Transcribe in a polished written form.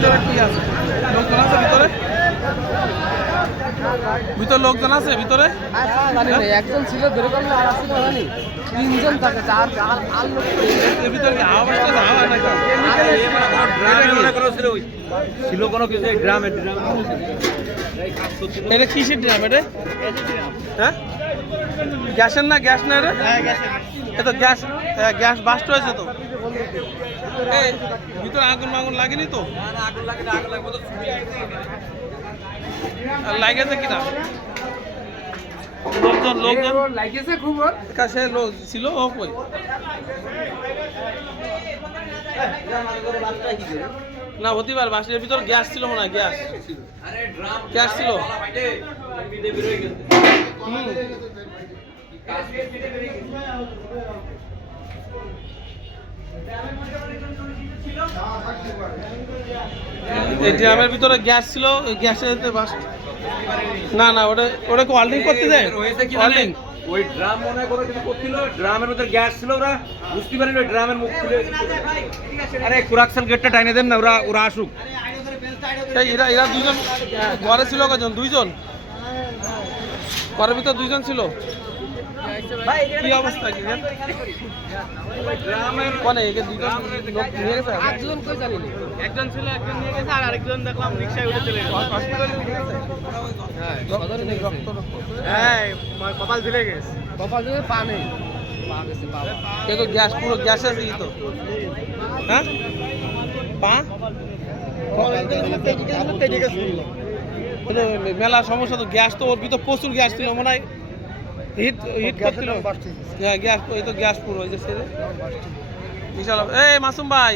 ভিতরে কি আছে? লোকজন আছে ভিতরে? ভিতরে লোকজন আছে ভিতরে? একজন ছিল বেরোকাম আর আসছিল জানি তিনজন থাকে চার আর লোক এর ভিতরে কি হাওয়া বাসতেছে? হাওয়া নাকি? ছিল কোনো কিছু গ্রামের এটা কিসের ড্রাম এটা? হ্যাঁ গ্যাসের না? গ্যাস না এটা? এটা গ্যাস, গ্যাস বাস্ট হয়েছে তো। এই ভিতরে আগুন মাগুন লাগেনি তো? লাগেছে কিনা? লোকজন লোকজন লাগেছে খুব কাছে লোক ছিল ও কই? না হতে পারে, বাসের ভিতর গ্যাস ছিল মনে হয়। গ্যাস গ্যাস ছিল। এই ড্রামের ভিতরে গ্যাস ছিল, ওই গ্যাসের না না ওটা ওটা ওয়েল্ডিং করতে যায়। ওয়েল্ডিং ওই ড্রাম মনে করে কিছু করছিল, ড্রামের মধ্যে গ্যাস ছিল, ওরা বুঝতে পারেনি ওই ড্রামের মুখ খুলে। আরে কুরাক্সাল গেটটা টাইনে দেন না, ওরা ওরা আসুক। এরা এরা দুইজন ঘরে ছিল কজন? দুইজন ঘরের ভিতর দুইজন ছিল। কি অবস্থা কি কোনে একে দুইজন লোক নিয়ে গেছে? আটজন কই জানি না একজন ছিল, একজন নিয়ে গেছে, আর আরেকজন দেখলাম রিকশায় উঠে চলে গেছে হসপিটালে নিয়ে গেছে। হ্যাঁ কপাল ঝুলে গেছে। কপাল দিয়ে পা নেই পা গেছে পা এ তো গ্যাস, পুরো গ্যাস আছে তো। হ্যাঁ পা মেলা সমস্যা তো। গ্যাস তো ওর ভিতর প্রচুর গ্যাস ছিল মনে হয়। হিট হিট করছিল। হ্যাঁ গ্যাস, এই তো গ্যাস পুরো এই যে ছেড়ে বিশাল। এই মাসুম ভাই